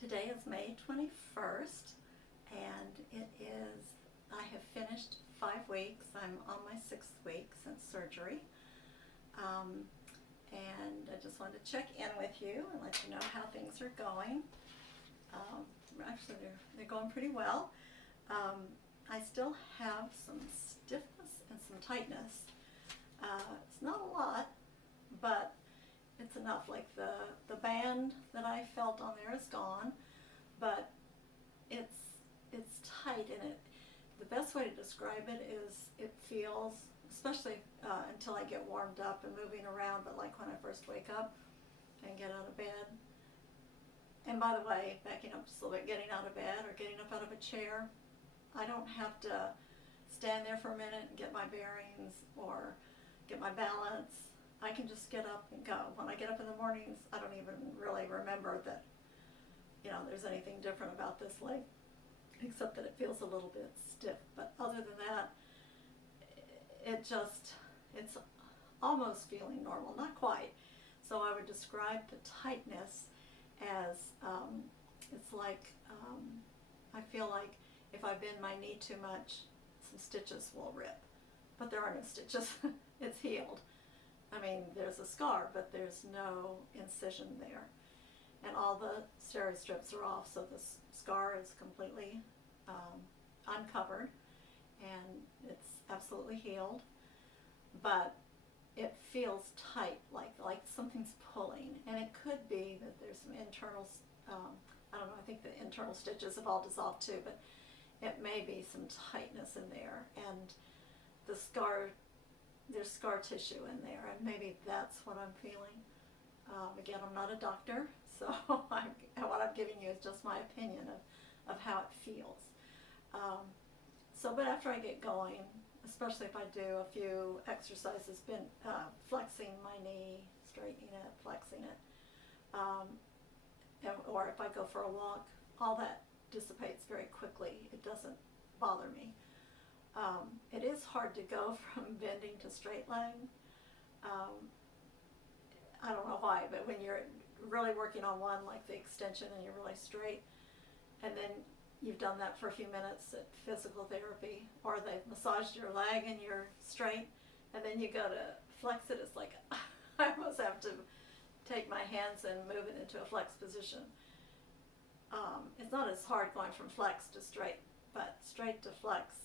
Today is May 21st, and I have finished 5 weeks. I'm on my 6th week since surgery. And I just wanted to check in with you and let you know how things are going. Actually, they're going pretty well. I still have some stiffness and some tightness. It's not a lot, but it's enough. Like the band that I felt on there is gone, but it's tight, and the best way to describe it is it feels, especially until I get warmed up and moving around, but like when I first wake up and get out of bed. And by the way, backing up just a little bit, getting out of bed or getting up out of a chair, I don't have to stand there for a minute and get my bearings or get my balance. I can just get up and go. When I get up in the mornings, I don't even really remember that, there's anything different about this leg, except that it feels a little bit stiff. But other than that, it's almost feeling normal, not quite. So I would describe the tightness as, it's like, I feel like if I bend my knee too much, some stitches will rip. But there are no stitches. It's healed. I mean, there's a scar, but there's no incision there. And all the steroid strips are off, so the scar is completely uncovered, and it's absolutely healed. But it feels tight, like something's pulling. And it could be that there's some internal, I don't know, I think the internal stitches have all dissolved too, but it may be some tightness in there. And the scar, there's scar tissue in there, and maybe that's what I'm feeling. Again, I'm not a doctor, so what I'm giving you is just my opinion of how it feels. But after I get going, especially if I do a few exercises, flexing my knee, straightening it, flexing it, or if I go for a walk, all that dissipates very quickly. It doesn't bother me. It is hard to go from bending to straight leg. I don't know why, but when you're really working on one, like the extension, and you're really straight, and then you've done that for a few minutes at physical therapy, or they've massaged your leg and you're straight, and then you go to flex it, it's like I almost have to take my hands and move it into a flex position. It's not as hard going from flex to straight, but straight to flex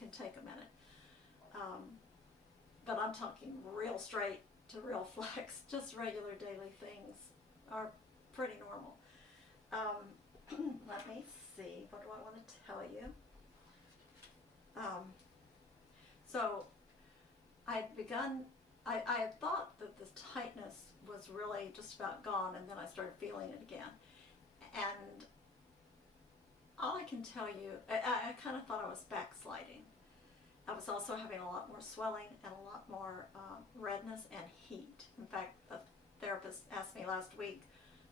can take a minute. But I'm talking real straight to real flex, just regular daily things are pretty normal. Let me see, what do I want to tell you? So I had thought that the tightness was really just about gone, and then I started feeling it again. And all I can tell you, I kind of thought I was backsliding. I was also having a lot more swelling and a lot more redness and heat. In fact, the therapist asked me last week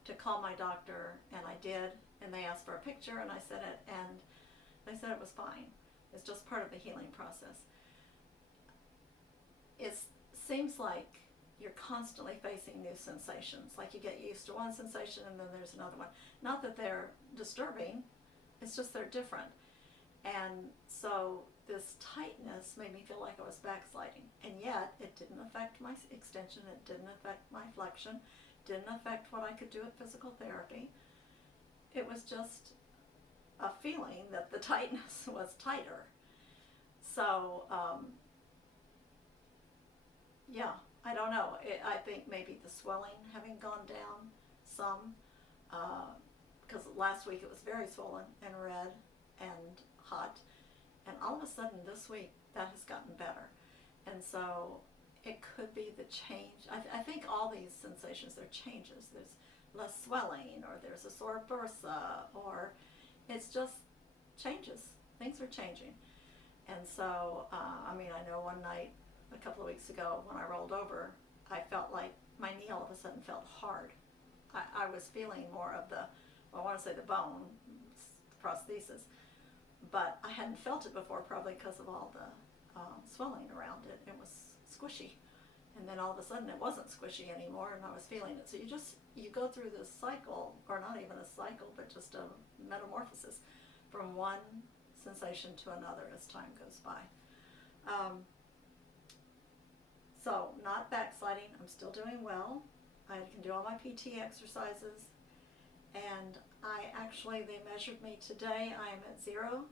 to call my doctor, and I did, and they asked for a picture, and I sent it, and they said it was fine. It's just part of the healing process. It seems like you're constantly facing new sensations, like you get used to one sensation and then there's another one. Not that they're disturbing, it's just they're different. And so this tightness made me feel like I was backsliding, and yet it didn't affect my extension, it didn't affect my flexion, didn't affect what I could do at physical therapy. It was just a feeling that the tightness was tighter. So, yeah, I don't know. I think maybe the swelling having gone down some, because last week it was very swollen and red and hot, and all of a sudden this week that has gotten better. And so it could be the change. I think all these sensations, they're changes. There's less swelling, or there's a sore bursa, or it's just changes. Things are changing. And so, I know one night a couple of weeks ago when I rolled over, I felt like my knee all of a sudden felt hard. I was feeling more of I want to say the bone, prosthesis, but I hadn't felt it before, probably because of all the swelling around it. It was squishy. and then all of a sudden it wasn't squishy anymore, and I was feeling it. So you go through this cycle, or not even a cycle, but just a metamorphosis from one sensation to another as time goes by. So not backsliding, I'm still doing well. I can do all my PT exercises, and they measured me today. I am at 0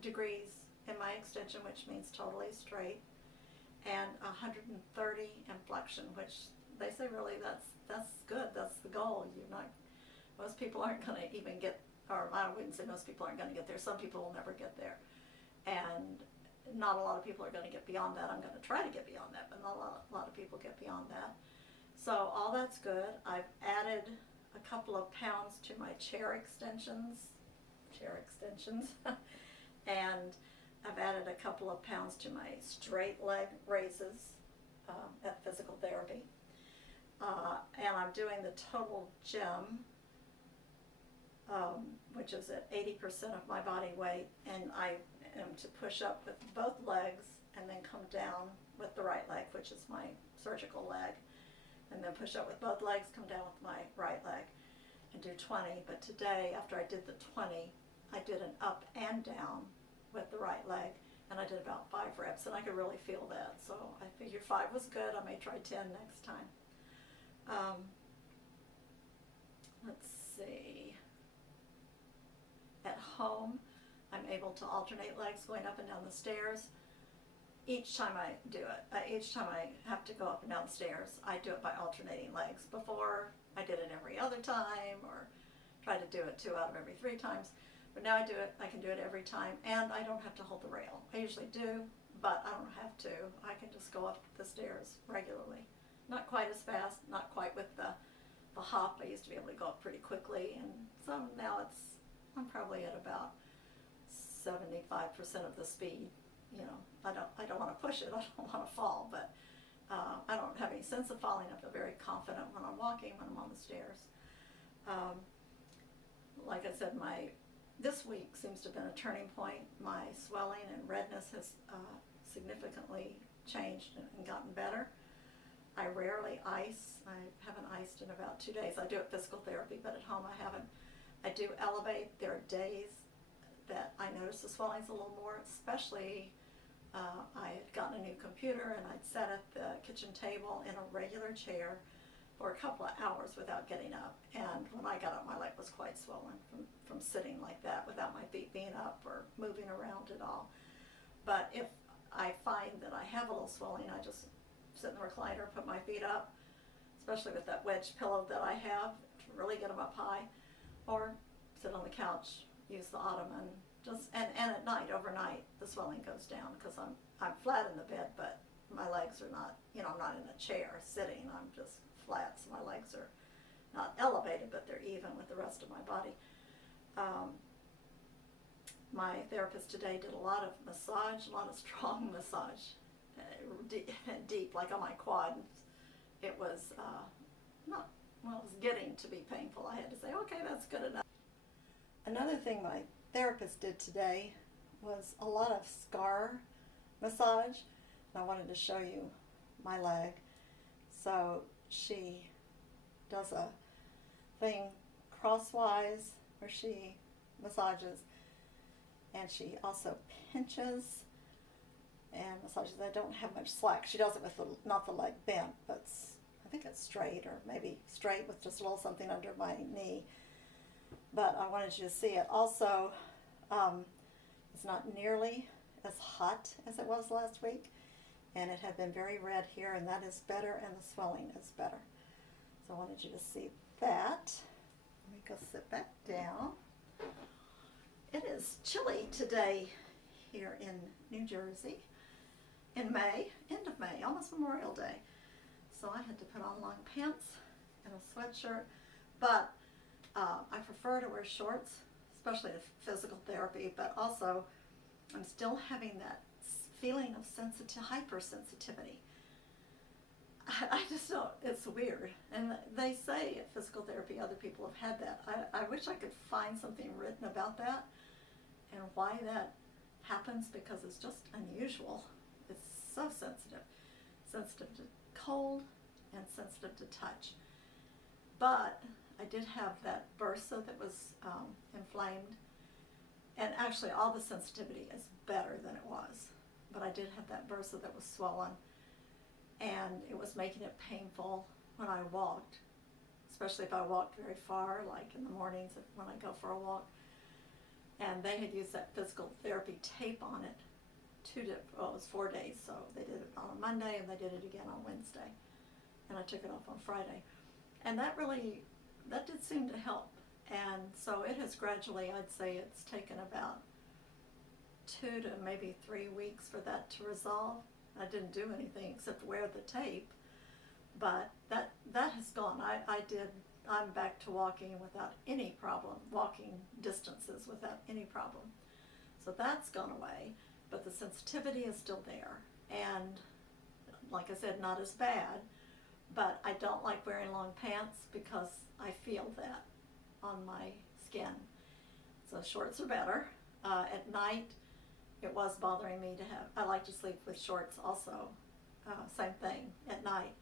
degrees in my extension, which means totally straight, and 130 in flexion, which they say really that's good. That's the goal. Most people aren't going to even get, or I wouldn't say most people aren't going to get there. Some people will never get there, and not a lot of people are going to get beyond that. I'm going to try to get beyond that, but not a lot of people get beyond that. So all that's good. I've added a couple of pounds to my chair extensions, and I've added a couple of pounds to my straight leg raises at physical therapy. And I'm doing the total gym, which is at 80% of my body weight, and I am to push up with both legs and then come down with the right leg, which is my surgical leg, and then push up with both legs, come down with my right leg, and do 20. But today, after I did the 20, I did an up and down with the right leg, and I did about 5 reps, and I could really feel that. So I figured 5 was good. I may try 10 next time. Let's see. At home, I'm able to alternate legs going up and down the stairs. Each time I do it, each time I have to go up and down the stairs, I do it by alternating legs. Before, I did it every other time, or try to do it 2 out of every 3 times. But now I can do it every time, and I don't have to hold the rail. I usually do, but I don't have to. I can just go up the stairs regularly. Not quite as fast, not quite with the hop. I used to be able to go up pretty quickly, and now I'm probably at about 75% of the speed. I don't want to push it. I don't want to fall, but I don't have any sense of falling. I feel very confident when I'm walking, when I'm on the stairs. Like I said, this week seems to have been a turning point. My swelling and redness has significantly changed and gotten better. I rarely ice. I haven't iced in about 2 days. I do it physical therapy, but at home I haven't. I do elevate. There are days that I notice the swelling's a little more, especially I had gotten a new computer, and I'd sat at the kitchen table in a regular chair for a couple of hours without getting up. And when I got up, my leg was quite swollen from sitting like that without my feet being up or moving around at all. But if I find that I have a little swelling, I just sit in the recliner, put my feet up, especially with that wedge pillow that I have to really get them up high, or sit on the couch, use the ottoman, and at night, overnight, the swelling goes down because I'm flat in the bed, but my legs are not, I'm not in a chair sitting, I'm just flat, so my legs are not elevated, but they're even with the rest of my body. My therapist today did a lot of massage, a lot of strong massage, deep, like on my quad. It was it was getting to be painful. I had to say, okay, that's good enough. Another thing my therapist did today was a lot of scar massage. And I wanted to show you my leg. So she does a thing crosswise where she massages, and she also pinches and massages. I don't have much slack. She does it with not the leg bent, but I think it's straight, or maybe straight with just a little something under my knee. But I wanted you to see it. Also, it's not nearly as hot as it was last week, and it had been very red here, and that is better, and the swelling is better. So I wanted you to see that. Let me go sit back down. It is chilly today here in New Jersey in May, end of May, almost Memorial Day. So I had to put on long pants and a sweatshirt, but I prefer to wear shorts, especially to physical therapy, but also I'm still having that feeling of hypersensitivity. I just don't, it's weird. And they say at physical therapy other people have had that. I wish I could find something written about that and why that happens, because it's just unusual. It's so sensitive. sensitive to cold, and sensitive to touch. But I did have that bursa that was inflamed, and actually all the sensitivity is better than it was. But I did have that bursa that was swollen, and it was making it painful when I walked, especially if I walked very far, like in the mornings when I go for a walk. And they had used that physical therapy tape on it. It was 4 days, so they did it on a Monday and they did it again on Wednesday. And I took it off on Friday. And that did seem to help. And so it has gradually, I'd say it's taken about 2 to maybe 3 weeks for that to resolve. I didn't do anything except wear the tape, but that has gone. I'm back to walking without any problem, walking distances without any problem. So that's gone away, but the sensitivity is still there. And like I said, not as bad, but I don't like wearing long pants because I feel that on my skin. So shorts are better. At night, it was bothering me to have, I like to sleep with shorts also, same thing at night.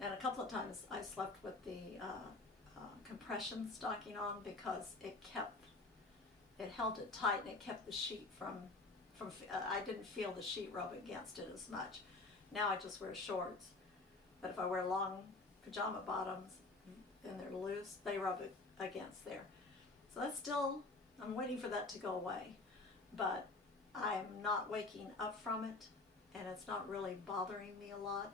And a couple of times I slept with the compression stocking on because it held it tight and it kept the sheet from I didn't feel the sheet rub against it as much. Now I just wear shorts. But if I wear long pajama bottoms and they're loose, they rub it against there. So that's still, I'm waiting for that to go away. But I'm not waking up from it, and it's not really bothering me a lot,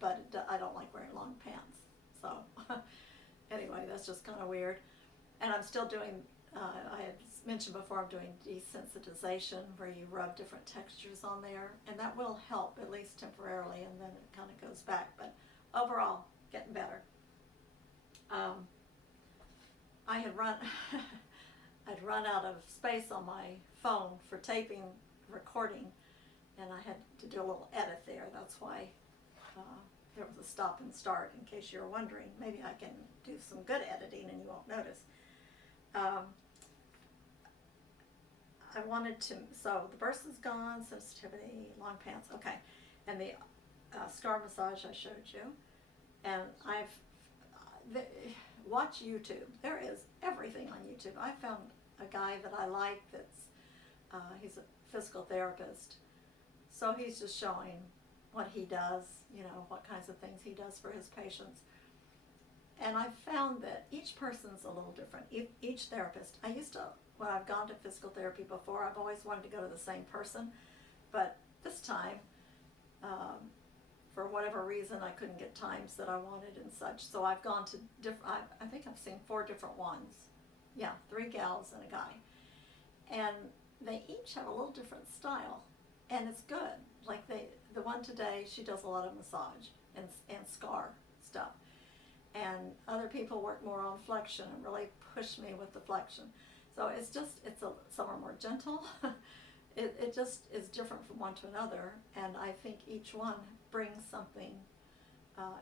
but I don't like wearing long pants. So anyway, that's just kind of weird. And I'm still doing, I had mentioned before, I'm doing desensitization, where you rub different textures on there, and that will help, at least temporarily, and then it kind of goes back. But overall, getting better. I had I'd run out of space on my phone for taping, recording, and I had to do a little edit there. That's why there was a stop and start, in case you're wondering. Maybe I can do some good editing and you won't notice. I wanted to, so the bursa's gone, sensitivity, long pants, okay. And the scar massage I showed you. And watch YouTube. There is everything on YouTube. I found a guy that I like he's a physical therapist. So he's just showing what he does, what kinds of things he does for his patients. And I've found that each person's a little different, each therapist. When I've gone to physical therapy before, I've always wanted to go to the same person. But this time, for whatever reason, I couldn't get times that I wanted and such. So I've gone to I think I've seen 4 different ones. Yeah, 3 gals and a guy. And they each have a little different style. And it's good. Like the one today, she does a lot of massage and scar stuff. And other people work more on flexion and really push me with the flexion. So some are more gentle. It just is different from one to another, and I think each one brings something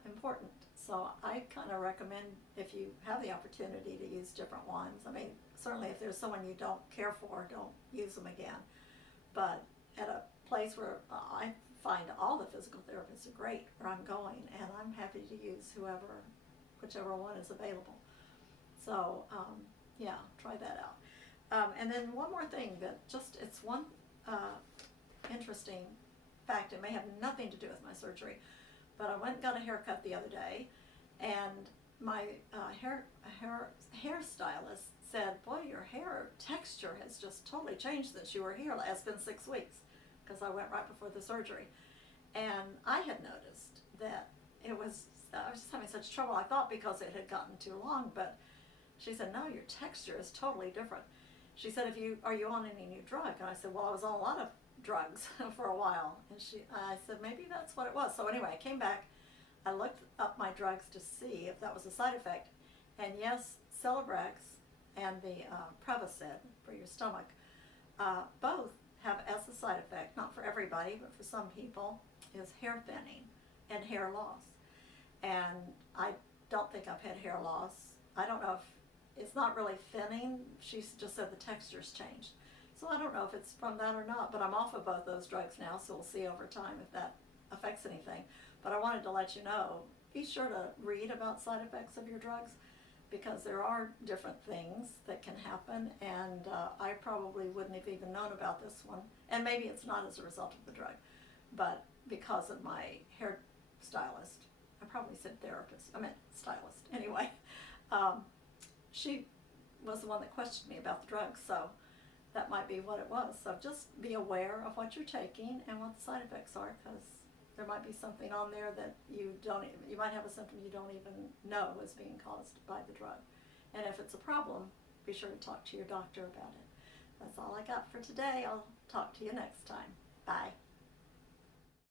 important. So I kind of recommend, if you have the opportunity, to use different ones. I mean, certainly if there's someone you don't care for, don't use them again. But at a place where I find all the physical therapists are great where I'm going, and I'm happy to use whichever one is available. So yeah, try that out. And then one more thing it's one interesting fact. It may have nothing to do with my surgery, but I went and got a haircut the other day, and my hairstylist said, "Boy, your hair texture has just totally changed since you were here. It's been 6 weeks," because I went right before the surgery. And I had noticed that I was just having such trouble. I thought because it had gotten too long, but she said, "No, your texture is totally different." She said, "Are you on any new drug?" And I said, "Well, I was on a lot of drugs for a while." And I said, "Maybe that's what it was." So anyway, I came back. I looked up my drugs to see if that was a side effect. And yes, Celebrex and the Prevacid for your stomach, both have as a side effect, not for everybody, but for some people, is hair thinning and hair loss. And I don't think I've had hair loss. I don't know if it's not really thinning. She just said the texture's changed. So I don't know if it's from that or not, but I'm off of both those drugs now, so we'll see over time if that affects anything. But I wanted to let you know, be sure to read about side effects of your drugs, because there are different things that can happen, and I probably wouldn't have even known about this one. And maybe it's not as a result of the drug, but because of my hairstylist. I probably said therapist. I meant stylist. Anyway, she was the one that questioned me about the drugs, so that might be what it was. So just be aware of what you're taking and what the side effects are, because there might be something on there that you might have a symptom you don't even know is being caused by the drug. And if it's a problem, be sure to talk to your doctor about it. That's all I got for today. I'll talk to you next time. Bye.